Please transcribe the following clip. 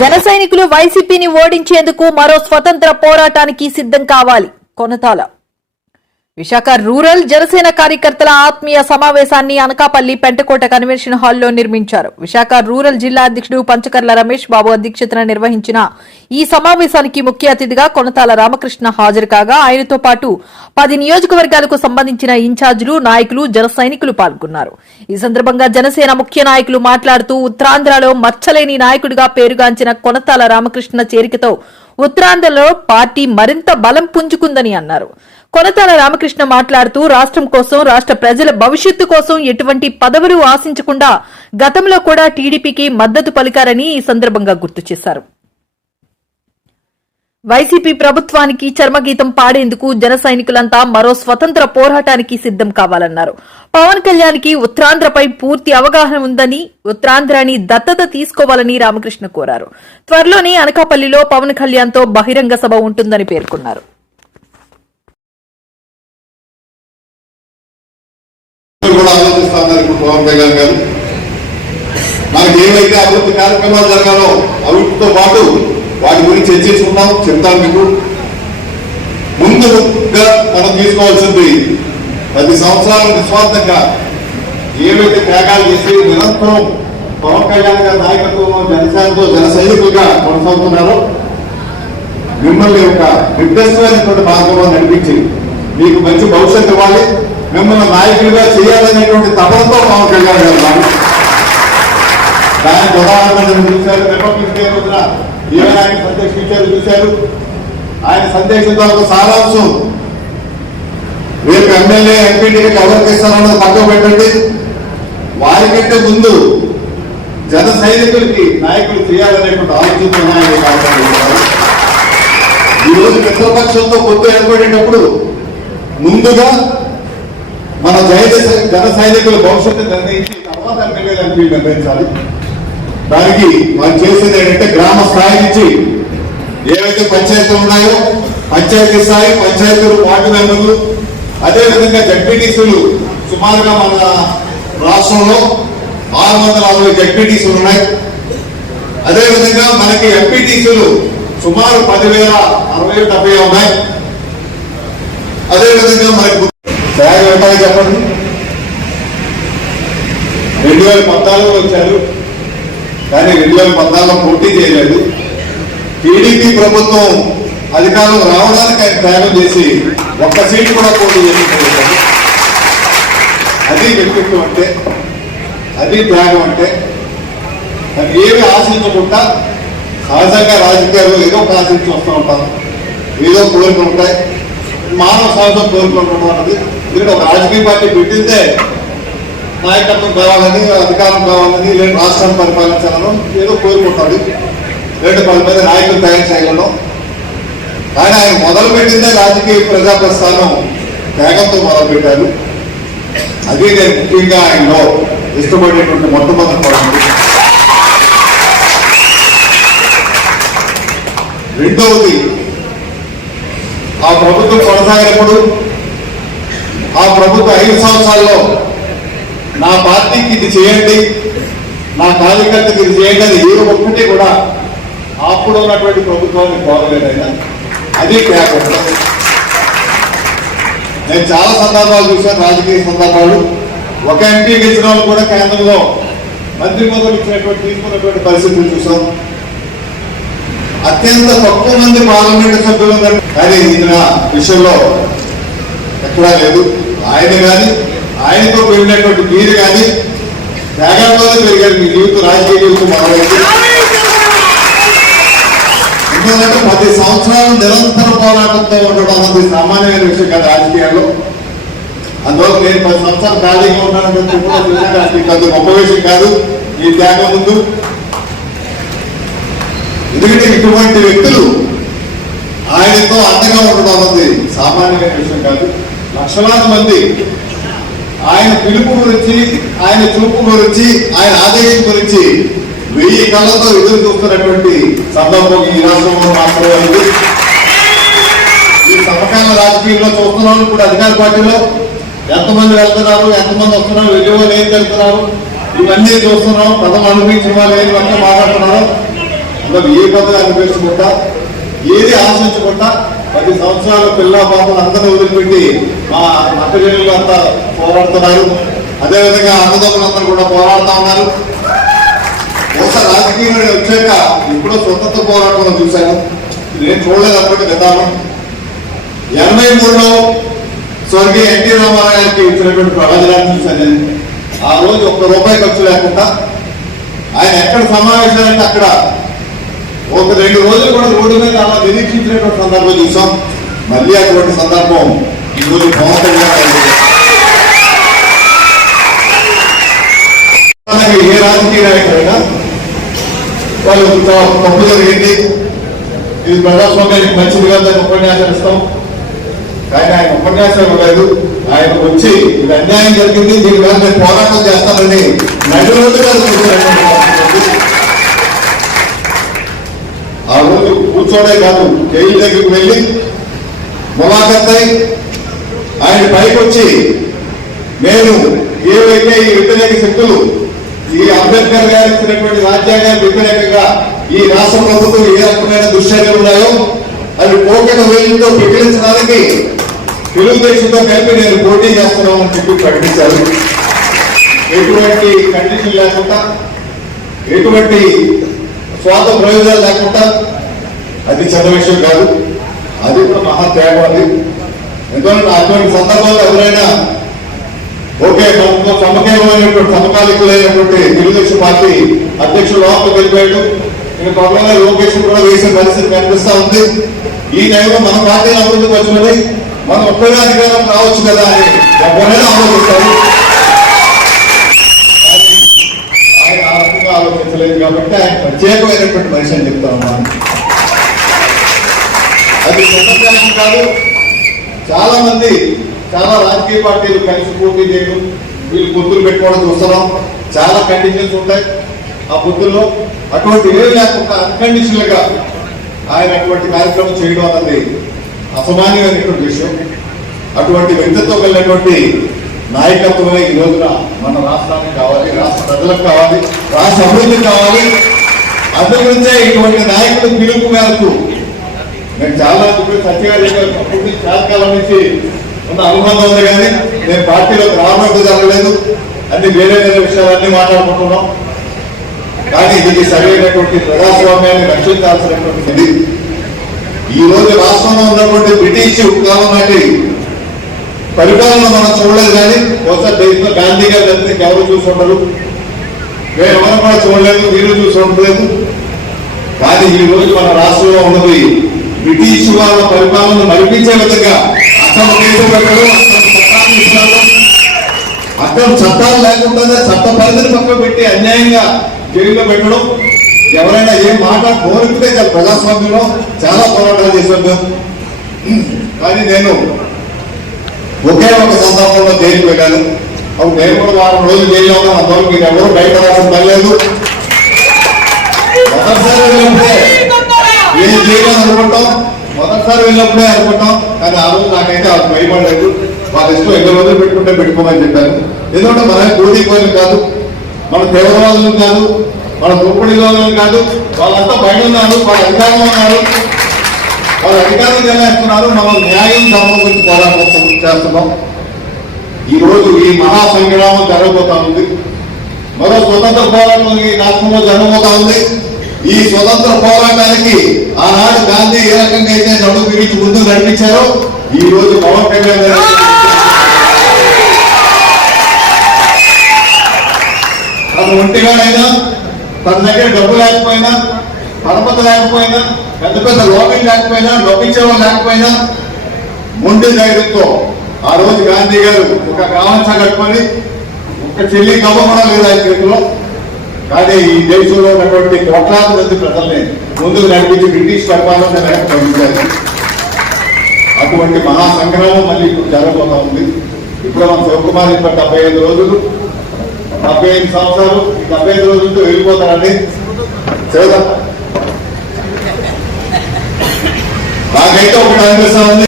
జన సైనికులు వైసీపీని ఓడించేందుకు మరో స్వతంత్ర పోరాటానికి సిద్ధం కావాలి. కొనతాల విశాఖ రూరల్ జనసేన కార్యకర్తల ఆత్మీయ సమావేశాన్ని అనకాపల్లి పెంటకోట కన్వెన్షన్ హాల్లో నిర్మించారు. విశాఖ రూరల్ జిల్లా అధ్యక్షుడు పంచకర్ల రమేష్ బాబు అధ్యక్షతన నిర్వహించిన ఈ సమావేశానికి ముఖ్య అతిథిగా కొనతాల రామకృష్ణ హాజరు కాగా ఆయనతో పాటు పది నియోజకవర్గాలకు సంబంధించిన ఇన్ఛార్జీలు నాయకులు జన సైనికులు పాల్గొన్నారు. ఈ సందర్భంగా జనసేన ముఖ్య నాయకులు మాట్లాడుతూ ఉత్తరాంధ్రలో మచ్చలేని నాయకుడిగా పేరుగాంచిన కొనతాల రామకృష్ణ చేరికతో ఉత్తరాంధ్రలో పార్టీ మరింత బలం పుంజుకుందని అన్నారు. కొనతాల రామకృష్ణ మాట్లాడుతూ రాష్ట్రం కోసం రాష్ట్ర ప్రజల భవిష్యత్తు కోసం ఎటువంటి పదవులు ఆశించకుండా గతంలో కూడా టీడీపీకి మద్దతు పలికారని ఈ సందర్భంగా గుర్తు చేశారు. వైసీపీ ప్రభుత్వానికి చర్మగీతం పాడేందుకు జన సైనికులంతా మరో స్వతంత్ర పోరాటానికి సిద్దం కావాలన్నారు. పవన్ కళ్యాణ్కి ఉత్తరాంధ్రపై పూర్తి అవగాహన ఉందని ఉత్తరాంధ్రాని దత్తత తీసుకోవాలని రామకృష్ణ కోరారు. త్వరలోనే అనకాపల్లిలో పవన్ కళ్యాణ్తో బహిరంగ సభ ఉంటుందని పేర్కొన్నారు. ఉన్నారు ఇప్పుడు పవన్ కళ్యాణ్ గారు మనకి ఏవైతే అభివృద్ధి కార్యక్రమాలు జరగాలో అభివృద్ధితో పాటు వాటి గురించి చర్చించుకున్నాం చెప్తాను మీకు. ముందుగా మనం తీసుకోవాల్సింది పది సంవత్సరాల నిస్వార్థంగా ఏవైతే త్యాగాలు చేసి నిరంతరం పవన్ కళ్యాణ్ గారి నాయకత్వంలో జనసేనతో జన సైనికులుగా కొనసాగుతున్నారో మిమ్మల్ని ఒక నిర్దిష్టమైనటువంటి మార్గంలో నడిపించి మీకు మంచి భవిష్యత్తు ఇవ్వాలి. మిమ్మల్ని నాయకులుగా చేయాలనేటువంటి తపనతో పవన్ కళ్యాణ్ గారు దానికి ఉదాహరణ చూశారు రిపబ్లిక్ డే రోజున ఆయన సందేశించారు చూశారు. ఆయన సందేశంతో ఒక సారాంశం. రేపు ఎమ్మెల్యే ఎంపీటీకి ఎవరికి ఇస్తారన్నది పక్కన పెట్టండి. వారికంటే ముందు జన సైనికులకి నాయకులు చేయాలనేటువంటి ఆలోచన ఈ కార్యక్రమం చేశారు. ఈ రోజు మిత్రపక్షంతో పొత్తు ఏర్పడేటప్పుడు ముందుగా మన జైన జన సైనికుల భవిష్యత్తు నిర్ణయించి తర్వాత ఎమ్మెల్యేలు ఎంపీ నిర్ణయించాలి. దానికి మనం చేసేది ఏంటంటే గ్రామ స్థాయి నుంచి ఏవైతే పంచాయతీలు ఉన్నాయో పంచాయతీ స్థాయి పంచాయతీలు వార్డు మెంబర్లు అదేవిధంగా జడ్పీటీసీలు సుమారుగా మన రాష్ట్రంలో ఆరు వందల అరవై జడ్పీటీసీలు ఉన్నాయి. అదేవిధంగా మనకి ఎంపీటీసీలు సుమారు పదివేల అరవై డెబ్బై ఉన్నాయి. అదేవిధంగా మనకి బ్యాగ్ ఉంటాయి చెప్పండి. రెండు వేల పద్నాలుగులో వచ్చారు. కానీ రెండు వేల పద్నాలుగులో పోటీ చేయలేదు. టీడీపీ ప్రభుత్వం అధికారంలో రావడానికి ఆయన త్యాగం చేసి ఒక్క సీటు కూడా పోటీ చేయలేదు అది వ్యక్తిత్వం అంటే అది త్యాగం అంటే అది ఏమి ఆశించకుండా సహజంగా రాజకీయాల్లో ఏదో ఒక ఆశించి వస్తూ ఉంటాం. ఏదో కోరికలు ఉంటాయి. మానవ సహజం కోరికలు అన్నది. ఎందుకంటే ఒక రాజకీయ పార్టీ పెట్టిందే నాయకత్వం కావాలని అధికారం కావాలని లేదు రాష్ట్రాన్ని పరిపాలించాలను ఏదో కోరుకుంటుంది రెండు పది మీద నాయకులు తయారు చేయాలను కానీ ఆయన మొదలు పెట్టిందే రాజకీయ ప్రజా ప్రస్థానం త్యాగంతో మొదలుపెట్టారు. అది నేను ముఖ్యంగా ఆయనలో ఇష్టపడేటువంటి మొట్టమొదటి పాయింట్ రెండవది ఆ ప్రభుత్వం కొనసాగినప్పుడు ఆ ప్రభుత్వం ఐదు సంవత్సరాల్లో నా పార్టీకి ఇది చేయండి నా కార్యకర్తకి ఇది చేయండి అది ఏ ఒక్కటి కూడా అప్పుడు ఉన్నటువంటి ప్రభుత్వాన్ని కోరలేదైనా. అది త్యాగం నేను చాలా సందర్భాలు చూశాను రాజకీయ సందర్భాలు. ఒక ఎంపీ గెలిచిన వాళ్ళు కూడా కేంద్రంలో మంత్రి పదవులు ఇచ్చినటువంటి తీసుకున్నటువంటి పరిస్థితులు చూసాం అత్యంత తక్కువ మంది పార్లమెంట్ సభ్యులు కానీ ఈయన విషయంలో ఎక్కడా లేదు. ఆయన కానీ ఆయనతో పెరిగినటువంటి మీరు కానీ త్యాగంలోనే పెరిగారు మీ జీవితం రాజకీయ జీవితం మొదలైంది ఎందుకంటే పది సంవత్సరాలు నిరంతర పోరాటంతో ఉండడం అన్నది సామాన్యమైన విషయం కాదు రాజకీయాల్లో. అందువల్ల నేను పది సంవత్సరాలు ఖాళీగా ఉన్నానని చెప్పడం గొప్ప విషయం కాదు. ఈ త్యాగం ముందు ఎందుకంటే ఇటువంటి వ్యక్తులు ఆయనతో అందంగా ఉండడం అన్నది సామాన్యమైన విషయం కాదు. లక్షలాది మంది ఆయన పిలుపు గురించి ఆయన చూపు గురించి ఆయన ఆదేశం గురించి వెయ్యి కళ్ళతో ఎదురు చూస్తున్నటువంటి సందర్భం ఈ రాష్ట్రంలో మాత్రమే ఉంది. ఈ సమకాల రాజకీయంలో చూస్తున్నాం ఇప్పుడు అధికార పార్టీలో ఎంతమంది వెళ్తున్నారు ఎంతమంది వస్తున్నారు వెళ్ళేవాళ్ళు ఏం వెళ్తున్నారు ఇవన్నీ చూస్తున్నాం. ప్రథమ అనుభవించిన వాళ్ళు ఏం మాట్లాడుతున్నారు? ఇంకా ఏ పదవి అనిపించకుండా ఏది ఆశించకుండా పది సంవత్సరాల పిల్ల పాపలు అందరూ వదిలిపెట్టి మా అక్కజనులు అంతా పోరాడుతున్నారు. అదేవిధంగా అన్నదమ్ములందరూ కూడా పోరాడుతూ ఉన్నారు. బహుశా రాజకీయం వచ్చాక ఇప్పుడు స్వతంత్ర పోరాటంలో చూశాను. నేను చూడలేదు అప్పటి విధానం. ఎనభై మూడులో స్వర్గీయ ఎన్టీ రామారాయణకి ఇచ్చినటువంటి ప్రవచనాన్ని చూశాను నేను. ఆ రోజు ఒక్క రూపాయి ఖర్చు లేకుండా ఆయన ఎక్కడ సమావేశాలంటే అక్కడ ఒక రెండు రోజులు కూడా రోడ్డు మీద అలా నిరీక్షించినటువంటి సందర్భం చూసాం. మళ్ళీ అటువంటి సందర్భం ఈరోజు పవన్ కళ్యాణ్ ఏ రాజకీయ నాయకుడైనా వాళ్ళు తప్పు జరిగింది. ఇది ప్రజాస్వామ్యానికి మంచిది కాదని ఉపన్యాసం ఇస్తాం. కానీ ఆయన ఉపన్యాసం ఇవ్వలేదు ఆయన వచ్చి ఇది అన్యాయం జరిగింది. దీని మీద నేను పోరాటం చేస్తానని నడి రోజుగా ఆ రోజు కూర్చోడే కాదు జైలు దగ్గరికి వెళ్ళి ములాఖత్తై ఆయన పైకి వచ్చి నేను ఏవైతే ఈ వ్యతిరేక శక్తులు ఈ అంబేద్కర్ గారు ఇచ్చినటువంటి రాజ్యాంగానికి వ్యతిరేకంగా ఈ రాష్ట్ర ప్రభుత్వం ఏ రకమైన దుశ్చర్యలు ఉన్నాయో అవి పోకిన వేయంతో ప్రకటించడానికి తెలుగుదేశంతో కలిపి నేను పోటీ చేస్తున్నామని చెప్పి ప్రకటించారు. ఎటువంటి కండిషన్ లేకుండా ఎటువంటి స్వార్థ ప్రయోజనాలు లేకుండా అది చిన్న విషయం కాదు. అది కూడా మహా త్యాగం అది ఎందుకంటే అటువంటి సందర్భాల్లో ఎవరైనా ఓకే మనకు సమకాలీనటువంటి సమకాలికులైనటువంటి తెలుగుదేశం పార్టీ అధ్యక్షుడు లోపలికి వెళ్ళిపోయాడు. ఇంకా త్వరలోనే లోకేష్ కూడా వేసే పరిస్థితి కనిపిస్తా ఉంది. ఈ టైంలో మన పార్టీని అభివృద్ధి పరచుకొని మనం ఒక్కడే అధికారం రావచ్చు కదా అని ఎవరైనా ఆలోచిస్తారు కానీ ఆయన ఆ రకంగా ఆలోచించలేదు కాబట్టి ఆయన ప్రత్యేకమైనటువంటి మనిషి అని చెప్తా ఉన్నాను. అది చిన్న కాదు చాలా మంది చాలా రాజకీయ పార్టీలు కలిసి పోటీ చేయడం వీళ్ళు పొత్తులు పెట్టుకోవడం చూస్తున్నాం. చాలా కండిషన్స్ ఉంటాయి. ఆ పొత్తుల్లో అటువంటి ఏమి లేకుండా అన్కండిషనల్గా ఆయన అటువంటి కార్యక్రమం చేయడం అన్నది అసమాన్యమైనటువంటి విషయం. అటువంటి వ్యక్తిత్వం వెళ్ళినటువంటి నాయకత్వమే ఈ రోజున మన రాష్ట్రానికి కావాలి రాష్ట్ర ప్రజలకు కావాలి రాష్ట్ర అభివృద్ధి కావాలి. అందు ఇటువంటి నాయకుడు పిలుపు మేరకు నేను చాలా ఇప్పుడు సత్యగారి గారు నుంచి ఉన్న అనుబంధం ఉంది కానీ నేను పార్టీలో రావడం జరగలేదు. అన్ని వేరే వేరే విషయాలన్నీ మాట్లాడుకుంటున్నాం. కానీ ఇది సరైనటువంటి ప్రజాస్వామ్యాన్ని రక్షించాల్సినటువంటిది ఈ రోజు రాష్ట్రంలో ఉన్నటువంటి బ్రిటిష్ కాలం నాటి పరిపాలన మనం చూడలేదు కానీ బహుశా దేశంలో గాంధీ గారు తప్పితే ఎవరు చూసుకుంటారు మేము ఎవరు కూడా చూడలేదు వీరు చూసుకుంటలేదు కానీ ఈ రోజు మన రాష్ట్రంలో ఉన్నది బ్రిటిష్ వాళ్ళ పరిపాలన నడిపించే విధంగా అక్కడ కేసులు పెట్టడం అక్కడ చట్టాలు ఇవ్వడం, చట్టాలు లేకుండానే చట్ట పరిధిని పక్కన పెట్టి అన్యాయంగా జైల్లో పెట్టడం ఎవరైనా ఏ మాట కోరికితే చాలు ప్రజాస్వామ్యంలో చాలా పోరాటాలు చేశాం కానీ నేను ఒకే ఒక సందర్భంలో జైలు పెట్టాను అప్పుడు నేను కూడా వారం రోజులు జైల్లో ఉన్నాను. అంతవరకు మీరు ఎవరు బయట రావడం పర్లేదు మొదటిసారి వెళ్ళినప్పుడే ఏం చేయాలని అనుకుంటాం? మొదటిసారి వెళ్ళినప్పుడే అనుకుంటాం. కానీ ఆ రోజు నాకైతే అది భయపడలేదు. వాళ్ళ ఇష్టం ఎన్ని రోజులు పెట్టుకుంటే పెట్టుకోమని చెప్పాను ఎందుకంటే మన కూలీ కోయలు కాదు. మన తీవ్రవాదులు కాదు. మన దోపిడీలోలు కాదు. వాళ్ళంతా బయట ఉన్నారు వాళ్ళ అధికారంలో ఉన్నారు. వాళ్ళు అధికారులు చేస్తున్నారు మనం న్యాయం ధర్మం పోరాటం చేస్తున్నాం. ఈరోజు ఈ మహాసంగ్రామం జరగబోతా ఉంది. మరో స్వతంత్ర పోరాటం ఈ రాష్ట్రంలో జరగబోతా ఉంది. ఈ స్వతంత్ర పోరాటానికి ఆనాడు గాంధీ ఏ రకంగా అయితే నడుము బిగించి ముందుకు నడిపించారో ఈ రోజు పవన్ కళ్యాణ్ గారు. తన ఒంటిగానైనా తన దగ్గర డబ్బు లేకపోయినా పరపతి లేకపోయినా పెద్ద పెద్ద లోకం లేకపోయినా డబ్బించేవాళ్ళు లేకపోయినా ముండి ధైర్యంతో ఆ రోజు గాంధీ గారు ఒక కావంచ కట్టుకొని ఒక చెల్లి గవ్వ కూడా లేదు ఆయన చేతిలో. కానీ ఈ దేశంలో ఉన్నటువంటి కోట్లాది మంది ప్రజల్ని ముందుకు నడిపించి బ్రిటిష్ పరిపాలన పంపించారు. అటువంటి మహాసంగ్రామం మళ్ళీ ఇప్పుడు జరగబోతా ఉంది. ఇప్పుడు మన శివకుమార్ ఇప్పుడు డెబ్బై ఐదు రోజులు డెబ్బై ఐదు సంవత్సరాలు డెబ్బై ఐదు రోజులతో వెళ్ళిపోతారండి శివదత్త నాకైతే ఒకటి అనిపిస్తా ఉంది